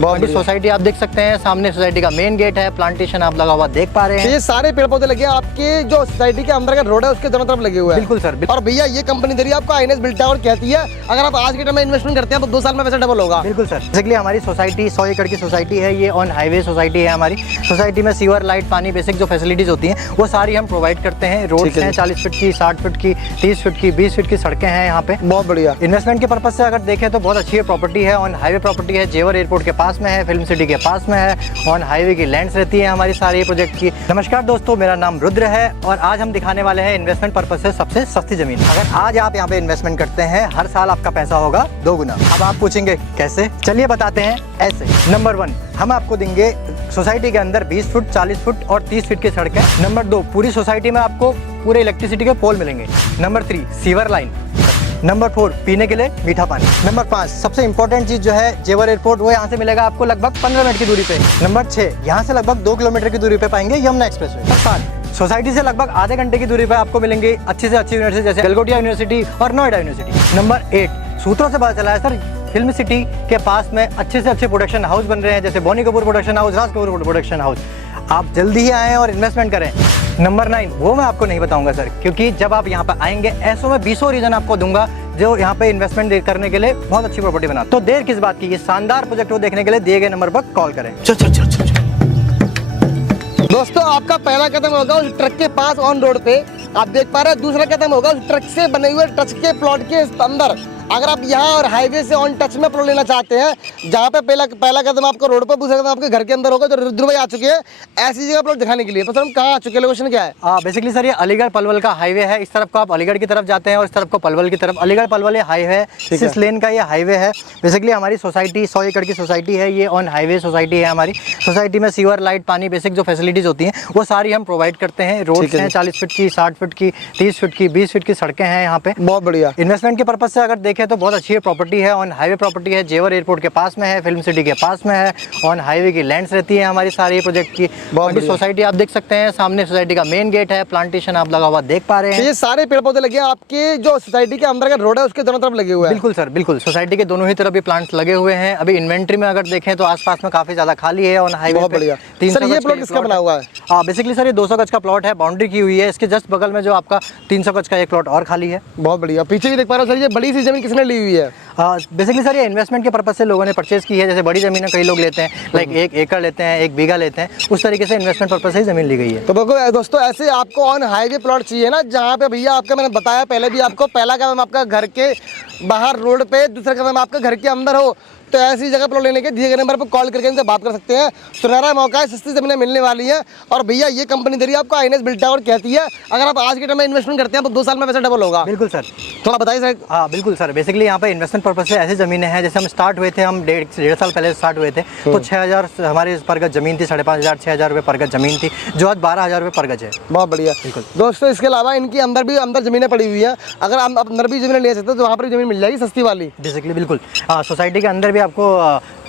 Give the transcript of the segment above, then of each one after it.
Society आप देख सकते हैं, सामने सोसाइटी का मेन गेट है, प्लांटेशन आप लगा हुआ देख पा रहे हैं। ये सारे पेड़ पौधे लगे हैं आपके जो सोसाइटी के अंदर का रोड है उसके दोनों तरफ लगे हुए हैं। बिल्कुल सर। और भैया ये कंपनी दे रही है आपको आईएनएस बिल्ड टावर, कहती है अगर आप आज के टाइम में इन्वेस्टमेंट करते हैं तो 2 साल में पैसा डबल होगा। बिल्कुल सर। बेसिकली हमारी सोसाइटी 100 एकड़ की सोसाइटी है, ये ऑन हाईवे सोसाइटी है। हमारी सोसाइटी में सीवर, लाइट, पानी, बेसिक जो फैसिलिटीज होती हैं वो सारी हम प्रोवाइड करते हैं। रोड्स हैं 40 फीट की, 60 फीट की, 30 फीट की, 20 फीट की सड़कें हैं यहाँ पे। बहुत बढ़िया। इन्वेस्टमेंट के पर्पज से अगर देखें तो बहुत अच्छी प्रॉपर्टी है, ऑन हाईवे प्रॉपर्टी है, जेवर एयरपोर्ट के पास में है, फिल्म सिटी के पास में है, ऑन हाईवे की लैंड्स रहती है हमारी सारी प्रोजेक्ट की। नमस्कार दोस्तों, मेरा नाम रुद्र है और आज हम दिखाने वाले हैं इन्वेस्टमेंट पर्पज से सबसे सस्ती जमीन। अगर आज आप यहाँ पे इन्वेस्टमेंट करते हैं, हर साल आपका पैसा होगा 2 गुना। अब आप पूछेंगे कैसे? चलिए बताते हैं। ऐसे नंबर 1, हम आपको देंगे सोसाइटी के अंदर 20 फुट, 40 फुट और 30 फीट की सड़कें। नंबर 2, पूरी सोसाइटी में आपको पूरे इलेक्ट्रिसिटी के पोल मिलेंगे। Number 3, sewer line. नंबर 4, पीने के लिए मीठा पानी। नंबर 5, सबसे इंपॉर्टेंट चीज जो है जेवर एयरपोर्ट, वो यहाँ से मिलेगा आपको लगभग 15 मिनट की दूरी पे। नंबर 6, यहाँ से लगभग 2 किलोमीटर की दूरी पे पाएंगे यमुना एक्सप्रेसवे। नंबर 7, सोसाइटी से लगभग आधे घंटे की दूरी पे आपको मिलेंगे अच्छी से अच्छी यूनिवर्सिटी जैसे गलगोटिया यूनिवर्सिटी और नोएडा यूनिवर्सिटी। नंबर 8, सूत्रों से पता चला है सर, फिल्म सिटी के पास में अच्छे से अच्छे प्रोडक्शन हाउस बन रहे हैं जैसे Boney Kapoor production house, Raj Kapoor production house. आप जल्दी ही आएँ और इन्वेस्टमेंट करें। नंबर 9, वो मैं आपको नहीं बताऊंगा सर, क्योंकि जब आप यहाँ पे आएंगे ऐसो में 20 रीजन आपको दूंगा जो यहाँ पे इन्वेस्टमेंट करने के लिए बहुत अच्छी प्रॉपर्टी बना। तो देर किस बात की, ये शानदार प्रोजेक्ट को देखने के लिए दिए गए नंबर पर कॉल करें। दोस्तों आपका पहला कदम होगा उस ट्रक के पास ऑन रोड पे, आप देख पा रहे हैं। दूसरा कदम होगा उस ट्रक से बने हुए टच के प्लॉट के अंदर। अगर आप यहाँ और हाईवे से ऑन टच में प्लॉट लेना चाहते हैं, जहाँ पे पहला कदम आपको रोड पर, दूसरा कदम आपके घर के अंदर होगा। तो रुद्र भाई आ चुके हैं ऐसी जगह प्लॉट दिखाने के लिए। तो सर हम कहाँ आ चुके हैं, लोकेशन क्या है? बेसिकली सर ये अलीगढ़ पलवल का हाईवे है। इस तरफ को आप अलीगढ़ की तरफ जाते हैं और इस तरफ को पलवल की तरफ। अलीगढ़ पलवल ये हाईवे है, 6 लेन का ये हाईवे है। बेसिकली हमारी सोसाइटी 100 एकड़ की सोसाइटी है, ये ऑन हाईवे सोसाइटी है हमारी। सोसाइटी में सीवर, लाइट, पानी, बेसिक जो फैसिलिटीज होती हैं वो सारी हम प्रोवाइड करते हैं। रोड्स हैं 40 फीट की, 60 फीट की, 30 फीट की, 20 फीट की सड़कें हैं यहाँ पे। बहुत बढ़िया। इन्वेस्टमेंट के पर्पज से अगर देखें तो बहुत अच्छी प्रॉपर्टी है, ऑन हाईवे प्रॉपर्टी है, जेवर एयरपोर्ट के पास में है, फिल्म सिटी के पास में है, ऑन हाईवे की लैंड्स रहती है हमारी सारी प्रोजेक्ट की। बहुत सोसाइटी आप देख सकते हैं, सामने सोसाइटी का मेन गेट है, प्लांटेशन आप लगा हुआ देख पा रहे हैं। ये सारे पेड़ पौधे लगे हैं आपके जो सोसाइटी के अंदर का रोड है उसके दोनों तरफ लगे हुए हैं। बिल्कुल सर, बिल्कुल। सोसाइटी के दोनों ही तरफ भी प्लांट्स लगे हुए हैं। अभी इन्वेंट्री में अगर देखें तो आसपास में काफी ज्यादा खाली है ऑन हाईवे। बहुत बढ़िया। सर ये प्लॉट किसका बना हुआ है? बेसिकली सर ये 200 गज का प्लॉट है, बाउंड्री की हुई है। इसके जस्ट बगल में जो आपका 300 गज का एक प्लॉट और खाली है। बहुत बढ़िया। पीछे भी देख पा रहे हो सर, ये बड़ी सी जमीन किसने ली हुई है? बेसिकली सर ये इन्वेस्टमेंट के पर्पज से लोगों ने परचेज की है। जैसे बड़ी जमीन कई लोग लेते हैं, लाइक 1 एकड़ लेते हैं, 1 बीघा लेते हैं, उस तरीके से इन्वेस्टमेंट पर्पज से ही जमीन ली गई है। तो देखो दोस्तों, ऐसे आपको ऑन हाईवे प्लॉट चाहिए ना, जहाँ पे भैया आपका मैंने बताया पहले भी आपको, पहला कदम आपका घर के बाहर रोड पे, दूसरा कदम आपका घर के अंदर हो, तो ऐसी जगह प्लॉट लेने के दिए गए नंबर पर कॉल करके इनसे बात कर सकते हैं। सुनहरा मौका है, सस्ती जमीनें मिलने वाली हैं। और भैया ये कंपनी दे रही है आपको आईएनएस बिल्ड टावर, कहती है अगर आप आज के टाइम में इन्वेस्टमेंट करते हैं तो 2 साल में पैसा डबल होगा। बिल्कुल सर। थोड़ा बताइए सर। हाँ बिल्कुल सर। बेसिकली यहाँ पे इन्वेस्टमेंट पर्पज से ऐसी जमीनें हैं, जैसे हम स्टार्ट हुए थे, हम 1.5 साल पहले स्टार्ट हुए थे, तो 6000 हमारे पर गज जमीन थी, 5500 6000 रुपये पर गज जमीन थी, जो आज 12000 रुपये पर गज है। बहुत बढ़िया। बिल्कुल दोस्तों, इसके अलावा इनकी अंदर जमीनें पड़ी हुई है। अगर आप अंदर भी जमीन ले सकते हो तो वहाँ पर जमीन मिल जाएगी सस्ती वाली। बेसिकली बिल्कुल। सोसाइटी के अंदर भी आपको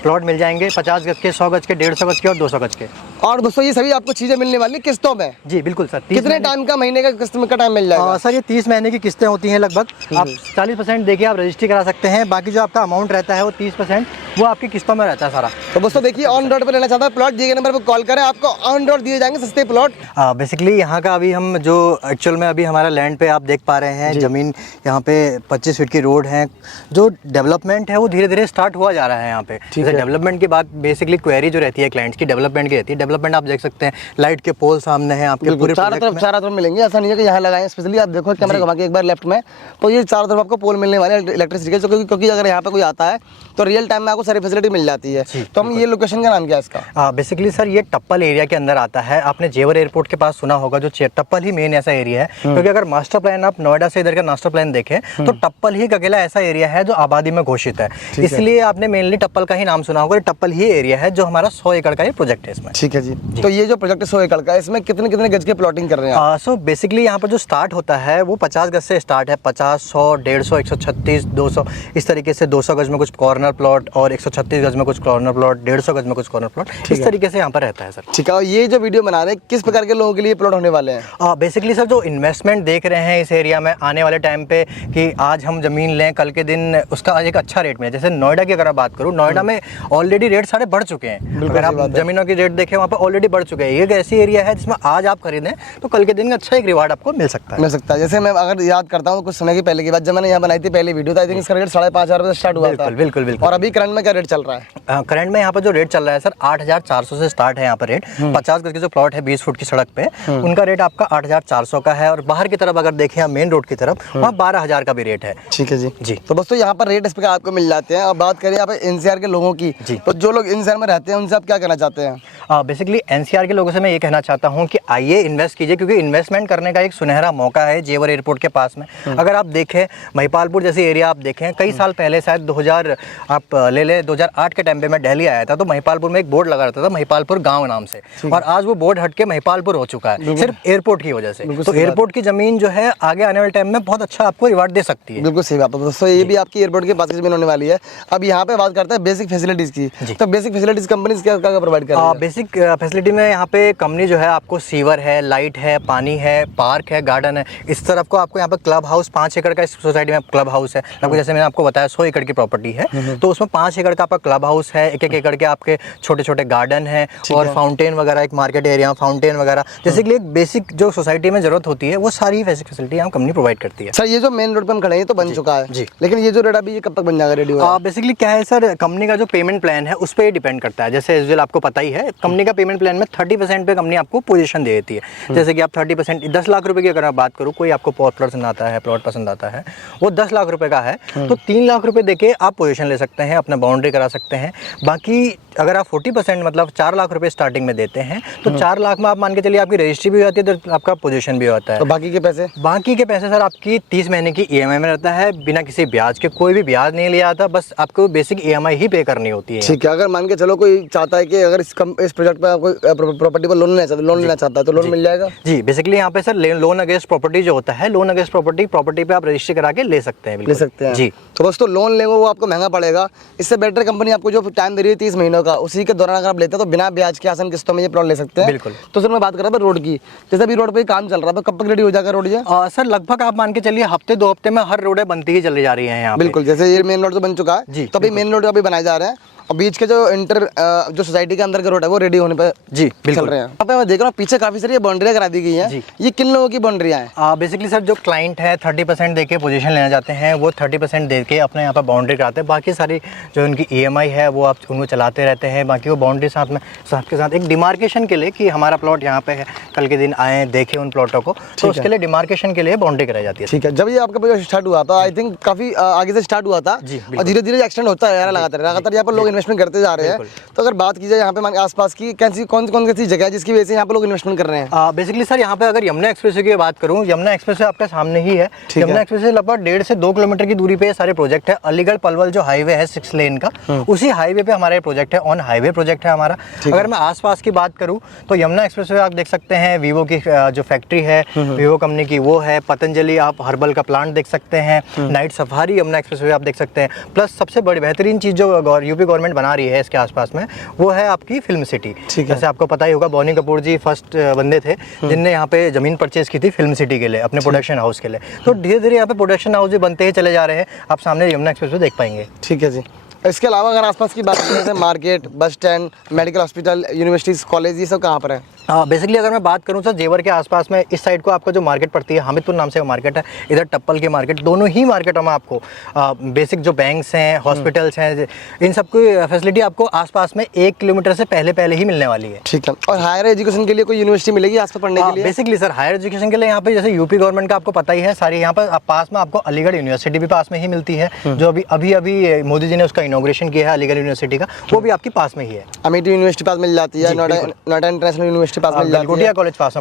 प्लॉट मिल जाएंगे 50 गज के, 100 गज के, 150 गज के और 200 गज के। और दोस्तों ये सभी आपको चीजें मिलने वाली किस्तों में? जी बिल्कुल सर। कितने टाइम का, महीने का किस्त का टाइम मिल जाएगा? सर ये 30 महीने की किस्तें होती हैं लगभग। आप 40% देखिए आप रजिस्ट्री करा सकते हैं, बाकी जो आपका अमाउंट रहता है वो 30% वो आपकी किस्तों में रहता है सारा। तो दोस्तों देखिए, ऑन रोड पर लेना चाहता है प्लॉट, दिए गए नंबर पर कॉल करें, आपको ऑन रोड दिए जाएंगे सस्ते प्लॉट। बेसिकली यहाँ का अभी हम जो एक्चुअल में अभी हमारा लैंड पे आप देख पा रहे हैं, जमीन यहाँ पे 25 फीट की रोड है। जो डेवलपमेंट है वो धीरे धीरे स्टार्ट हुआ जा रहा है यहाँ पे। जैसे डेवलपमेंट की बात, बेसिकली क्वेरी जो रहती है क्लाइंट्स की डेवलपमेंट की रहती है। डेवलपमेंट आप देख सकते हैं, लाइट के पोल सामने हैं आपके पूरे चारों तरफ मिलेंगे। ऐसा नहीं है कि यहाँ लगाए स्पेशली। आप देखो कैमरा घुमा के एक बार लेफ्ट में, तो ये चारों तरफ आपको पोल मिलने वाले इलेक्ट्रिसिटी के, क्योंकि अगर यहाँ पे कोई आता है तो रियल टाइम में आपको सारी फैसिलिटी मिल जाती है। तो हम ये लोकेशन का नाम क्या है इसका? बेसिकली सर ये टप्पल एरिया के अंदर आता है। आपने जेवर एयरपोर्ट के पास सुना होगा, जो टप्पल ही मेन ऐसा एरिया है। क्योंकि अगर मास्टर प्लान आप नोएडा से इधर का मास्टर प्लान देखें तो टप्पल ही अकेला ऐसा एरिया है जो आबादी में घोषित है। इसलिए आपने मेनली टप्पल का ही नाम सुना होगा। टप्पल ही एरिया है जो हमारा 100 एकड़ का ये प्रोजेक्ट है इसमें। ठीक है। है जी। तो ये जो प्रोजेक्ट 100 एकड़ का है, इसमें कितने कितने गज की प्लॉटिंग कर रहे हैं आप? सो बेसिकली यहाँ पर जो स्टार्ट होता है वो 50 गज से स्टार्ट है। 50, 100, 150, 136, 200 इस तरीके से 200 गज में कुछ कॉर्नर प्लॉट और 136 गज में कुछ कॉर्नर प्लॉट, 150 गज में कुछ कॉर्नर प्लॉट, इस तरीके से यहाँ पर रहता है सर। ठीक है, और ये जो वीडियो बना रहे हैं किस प्रकार के लोगों के लिए प्लॉट होने वाले हैं? बेसिकली सर जो इन्वेस्टमेंट देख रहे हैं इस एरिया में आने वाले टाइम पे कि आज हम ज़मीन लें, कल के दिन उसका एक अच्छा रेट मिले। जैसे नोएडा की अगर आप बात करूँ, नोएडा में ऑलरेडी रेट सारे बढ़ चुके हैं। अगर आप ज़मीनों की रेट देखें वहाँ पर ऑलरेडी बढ़ चुके हैं। ये एक ऐसी एरिया है जिसमें आज आप खरीदें तो कल के दिन का अच्छा एक रिवार्ड आपको मिल सकता है। जैसे मैं अगर याद करता हूँ कुछ समय की पहले की बात, जब मैंने यहाँ बनाई थी पहली वीडियो, तो आई थिंक इसका रेट 5,500 से स्टार्ट हुआ था। बिल्कुल बिल्कुल। और अभी करंट में क्या रेट चल रहा है? करंट में यहाँ पर जो रेट चल रहा है सर 8,400 से स्टार्ट है यहाँ पर रेट। 50 गज के जो प्लॉट है 20 फुट की सड़क पे, उनका रेट आपका 8,400 का है। और बाहर की तरफ अगर देखें मेन रोड की तरफ, वहाँ 12,000 का भी रेट है। ठीक है जी। जी तो दोस्तों यहाँ पर रेट इस प्रकार आपको मिल जाते हैं। अब बात करें यहाँ पे एनसीआर के लोगों की, तो जो लोग एनसीआर में रहते हैं उनसे आप क्या कहना चाहते हैं? बेसिकली एनसीआर के लोगों से मैं ये कहना चाहता हूँ कि आइए इन्वेस्ट कीजिए, क्योंकि इन्वेस्टमेंट करने का एक सुनहरा मौका है जेवर एयरपोर्ट के पास में। अगर आप देखें महिपालपुर जैसी एरिया आप देखें, कई साल पहले शायद 2008 के टाइम पे मैं दिल्ली आया था, तो महिपालपुर में एक बोर्ड लगा रहता था महिपालपुर गाँव नाम से, और आज वो बोर्ड हट के महिपालपुर हो चुका है सिर्फ एयरपोर्ट की वजह से। तो एयरपोर्ट की जमीन जो है आगे आने वाले टाइम में बहुत अच्छा आपको रिवार्ड दे सकती है। बिल्कुल सही बात है दोस्तों, ये भी आपकी एयरपोर्ट के पास की जमीन होने वाली है। अब यहाँ पे बात करते हैं बेसिक फैसिलिटीज की। तो बेसिक फैसिलिटीज कंपनी क्या प्रोवाइड कर रही है? बेसिक फैसिलिटी में यहाँ पे कंपनी जो है आपको सीवर है, लाइट है, पानी है, पार्क है, गार्डन है। इस तरफ को आपको यहाँ पे क्लब हाउस 5 एकड़ का इस सोसाइटी में क्लब हाउस है। आपको जैसे मैंने आपको बताया 100 एकड़ की प्रॉपर्टी है, तो उसमें 5 एकड़ का आपका क्लब हाउस है, 1-1 एकड़ के आपके छोटे छोटे गार्डन है और फाउंटेन वगैरह, एक मार्केट एरिया फाउंटेन वगैरह, जैसे कि एक बेसिक जो सोसाइटी में जरूरत होती है वो सारी बेसिक फैसिलिटी यहाँ कंपनी प्रोवाइड करती है। सर ये जो मेन रोड पे हम खड़े हैं तो बन चुका है जी, लेकिन ये जो रेट अभी ये कब तक बन जाएगा रेडी? बेसिकली क्या है सर, कंपनी का जो पेमेंट प्लान है उस पर ही डिपेंड करता है। जैसे यूजुअल आपको पता ही है, कंपनी का पेमेंट प्लान में 30% पे कंपनी आपको पोजीशन दे देती है। जैसे कि आप 30% 10 लाख रुपए की अगर आप बात करूँ, कोई आपको प्लॉट पसंद आता है वो 10 लाख रुपए का है, तो 3 लाख रुपए देके आप पोजीशन ले सकते हैं, अपना बाउंड्री करा सकते हैं। बाकी अगर आप 40% मतलब 4 लाख रुपए स्टार्टिंग में देते हैं, तो 4 लाख में आप मान के चलिए आपकी रजिस्ट्री भी हो जाती है, तो आपका पोजीशन भी होता है। तो बाकी के पैसे सर आपकी 30 महीने की EMI में रहता है, बिना किसी ब्याज के। कोई भी ब्याज नहीं लिया जाता, बस आपको बेसिक EMI ही पे करनी होती है। ठीक है, अगर मान के चलो कोई चाहता है कि अगर इस प्रोजेक्ट पे कोई प्रॉपर्टी पर लोन लेना चाहता है तो लोन मिल जाएगा? जी बेसिकली यहाँ पे सर लोन अगेंस्ट प्रॉपर्टी जो होता है, लोन अगेंस्ट प्रॉपर्टी पे आप रजिस्ट्री करा के ले सकते हैं। ले सकते हैं जी। तो दोस्तों लोन लेंगे वो आपको महंगा पड़ेगा, इससे बेटर कंपनी आपको जो टाइम दे रही है 30 महीनों का, उसी के दौरान अगर आप लेते हैं तो बिना ब्याज के आसान किस्तों में ये प्लॉट ले सकते हैं। बिल्कुल। तो सर मैं बात कर रहा था रोड की, जैसे अभी रोड पे काम चल रहा है, तो कब तक रेडी हो जाएगा रोड ये? सर लगभग आप मान के चलिए हफ्ते 2 हफ्ते में हर रोडें बनती ही चली जा रही है यहाँ। बिल्कुल, जैसे ये मेन रोड तो बन चुका है जी, तो अभी मेन रोड अभी बनाए जा रहे हैं, और बीच के जो जो सोसाइटी के अंदर का रोड है वो रेडी होने पे जी चल रहे हैं। यहाँ पे मैं देख रहा हूँ पीछे काफी सारी बाउंड्रियां करा दी गई हैं। ये किन लोगों की बाउंड्रियां हैं? बेसिकली सर जो क्लाइंट है 30% देके पोजीशन लेना चाहते हैं, वो 30% देके अपने यहाँ पर बाउंड्री कराते हैं। बाकी सारी जो उनकी EMI है वो आप उनको चलाते रहते हैं। बाकी वो बाउंड्री साथ के साथ एक डिमार्केशन के लिए कि हमारा प्लॉट यहाँ पे है, कल के दिन आए देखें उन प्लॉटों को, तो उसके लिए डिमार्केशन के लिए बाउंड्री कराई जाती है। ठीक है, जब ये आपका प्रोजेक्ट स्टार्ट हुआ था, आई थिंक काफी आगे से स्टार्ट हुआ था और धीरे धीरे एक्सटेंड होता है लगातार यहाँ पर लोग इन्वेस्टमेंट करते जा रहे हैं। तो अगर बात की जाए यहाँ पे आसपास की कौन सी जगह है जिसकी वजह से यहाँ पे लोग इन्वेस्टमेंट कर रहे हैं? बेसिकली सर यहाँ पे अगर यमुना एक्सप्रेसवे की बात करूँ, यमुना एक्सप्रेसवे आपके सामने ही है। यमुना एक्सप्रेसवे लगभग 1.5 से 2 किलोमीटर की दूरी पे सारे प्रोजेक्ट है। अलीगढ़ पलवल जो हाईवे है 6 लेन का, उसी हाईवे पे हमारा प्रोजेक्ट है, ऑन हाईवे प्रोजेक्ट है हमारा। अगर मैं आसपास की बात करूँ तो यमुना एक्सप्रेसवे आप देख सकते हैं, वीवो की जो फैक्ट्री है वीवो कंपनी की वो है, पतंजलि आप हर्बल का प्लांट देख सकते हैं, नाइट सफारी यमुना एक्सप्रेसवे आप देख सकते हैं। प्लस सबसे बड़ी बेहतरीन चीज़ जो यूपी गवर्नमेंट बना रही है इसके आसपास में, वो है आपकी फिल्म सिटी। जैसे आपको पता ही होगा बोनी कपूर जी फर्स्ट बंदे थे जिनने यहाँ पे जमीन परचेज की थी फिल्म सिटी के लिए, अपने प्रोडक्शन हाउस के लिए। तो धीरे धीरे यहाँ पे प्रोडक्शन हाउस भी बनते ही चले जा रहे हैं, आप सामने यमुना एक्सप्रेसवे देख पाएंगे। ठीक है जी। इसके अलावा अगर आसपास की बात करें जैसे market, bus stand, medical hospital, universities, college, ये सब कहाँ पर है? बेसिकली अगर मैं बात करूँ सर जेवर के आसपास में इस साइड को आपको जो मार्केट पड़ती है हामिदपुर नाम से वो मार्केट है, इधर टप्पल की मार्केट, दोनों ही मार्केटों में आपको बेसिक जो बैंक्स हैं, हॉस्पिटल्स हैं, इन सब की फैसिलिटी आपको आसपास में 1 किलोमीटर से पहले ही मिलने वाली है। ठीक है, और हायर एजुकेशन के लिए कोई यूनिवर्सिटी मिलेगी आसपास पढ़ने के लिए? बेसिकली सर हायर एजुकेशन के लिए यहाँ पे जैसे यूपी गवर्नमेंट का आपको पता ही है, सारी यहाँ पर पास में आपको अलीगढ़ यूनिवर्सिटी भी पास में ही मिलती है, जो अभी मोदी जी ने उसका इनॉग्रेशन किया है अलीगढ़ यूनिवर्सिटी का, वो भी आपकी पास में ही है। अमेठी यूनिवर्सिटी पास मिल जाती है, नोएडा इंटरनेशनल यूनिवर्सिटी पास मिल जाती है, गलगोटिया कॉलेज पास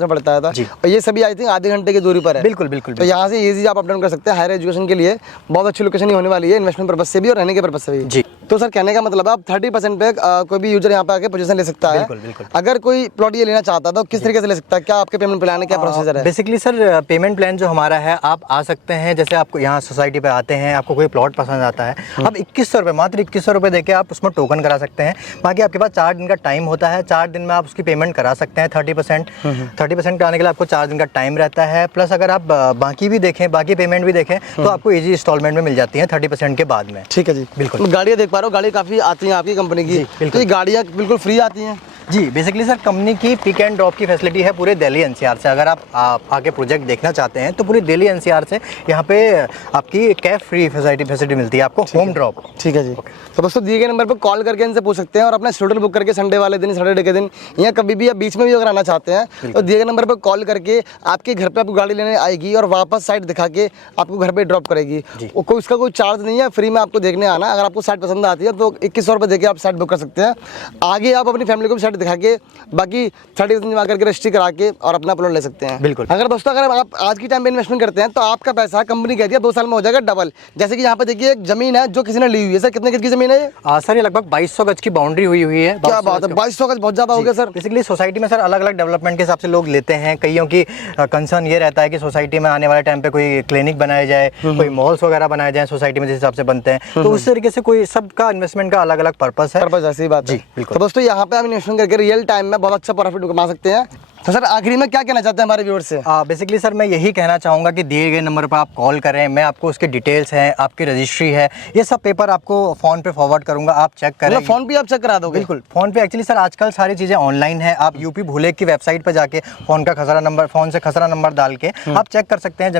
में पड़ता है। और ये सभी आई थिंक आधे घंटे की दूरी पर है। बिल्कुल। तो यहाँ से इजी आप अप डाउन कर सकते हैं। हायर एजुकेशन के लिए बहुत अच्छी लोकेशन होने वाली है, इन्वेस्टमेंट पर्पस से भी और रहने के पर्पस से भी। जी। तो सर कहने का मतलब है आप 30% पे कोई भी यूजर यहाँ पे आके पोजीशन ले सकता है। बिल्कुल बिल्कुल। अगर कोई प्लॉट ये लेना चाहता है तो किस तरीके से ले सकता है, क्या आपके पेमेंट प्लान है, क्या प्रोसीजर है? बेसिकली सर पेमेंट प्लान जो हमारा है, आप आ सकते हैं, जैसे आपको यहाँ सोसाइटी पे आते हैं, आपको कोई प्लॉट पसंद आता है, आप 2100 रुपये, मात्र 2100 रुपये देके आप उसमें टोकन करा सकते हैं। बाकी आपके पास 4 दिन का टाइम होता है, 4 दिन में आप उसकी पेमेंट करा सकते हैं 30% कराने के लिए आपको 4 दिन का टाइम रहता है। प्लस अगर आप बाकी भी देखें, बाकी पेमेंट भी देखें तो आपको ईजी इंस्टॉलमेंट में मिल जाती है 30% के बाद में। ठीक है जी, बिल्कुल। गाड़ियाँ देख पा रहे हो, गाड़ी काफ़ी आती हैं आपकी कंपनी की, तो ये गाड़ियाँ बिल्कुल फ्री आती हैं? जी, बेसिकली सर कंपनी की पिक एंड ड्रॉप की फैसिलिटी है पूरे दिल्ली एनसीआर से। अगर आप आगे प्रोजेक्ट देखना चाहते हैं तो पूरी दिल्ली एनसीआर से यहाँ पे आपकी कैब फ्री फैसिलिटी मिलती है आपको, होम ड्रॉप। ठीक है जी। तो दोस्तों दिए गए नंबर पर कॉल करके इनसे पूछ सकते हैं और अपना शेड्यूल बुक करके संडे वाले दिन, सैटरडे के दिन या कभी भी या बीच में भी अगर आना चाहते हैं तो दिए गए नंबर पर कॉल करके आपके घर पे आपको गाड़ी लेने आएगी और वापस साइट दिखा के आपको घर पे ड्रॉप करेगी। कोई उसका कोई चार्ज नहीं है, फ्री में आपको देखने आना। अगर आपको साइट पसंद आती है तो 2100 रुपये देके आप साइट बुक कर सकते हैं। आगे आप अपनी फैमिली को भी साइट दिखा के बाकी 30% जमा करके रजिस्ट्री करा के और अपना प्लॉट ले सकते हैं। बिल्कुल। अगर दोस्तों अगर आप आज की टाइम पे इन्वेस्टमेंट करते हैं तो आपका पैसा कंपनी कहती है 2 साल में हो जाएगा डबल। जैसे कि यहाँ पे देखिए एक जमीन है जो किसी ने ली हुई है। सर कितने गज की जमीन है ये? सर ये लगभग 2200 गज की बाउंड्री हुई है। क्या बात है, 2200 गज बहुत ज़्यादा हो गया सर। बेसिकली सोसाइटी में सर अलग अलग डेवलपमेंट के हिसाब से लोग लेते हैं। कईयों की कंसर्न ये रहता है कि सोसाइटी में आने वाले टाइम पे कोई क्लिनिक बनाया जाए, कोई मॉल्स वगैरह बनाए जाए सोसाइटी में जिस हिसाब से बनते हैं, तो उस तरीके से कोई सबका इन्वेस्टमेंट का अलग अलग पर्पस है। पर्पस ऐसी बात है। जी बिल्कुल। तो दोस्तों यहाँ पे आप इन्वेस्टमेंट करके रियल टाइम में बहुत अच्छा प्रॉफिट कमा सकते हैं। तो सर आखिरी में क्या कहना चाहते हैं हमारे व्यूअर्स से? बेसिकली सर मैं यही कहना चाहूँगा कि दिए गए नंबर पर आप कॉल करें, मैं आपको उसकी डिटेल्स हैं, आपकी रजिस्ट्री है, ये सब पेपर आपको फ़ोन पे फॉरवर्ड करूँगा, आप चेक करें। मतलब फ़ोन पे आप चेक करा दोगे? बिल्कुल, फ़ोन पे एक्चुअली सर आजकल सारी चीज़ें ऑनलाइन है। आप यूपी भूलेख की वेबसाइट पर जाके फ़ोन से खसरा नंबर डाल के आप चेक कर सकते हैं।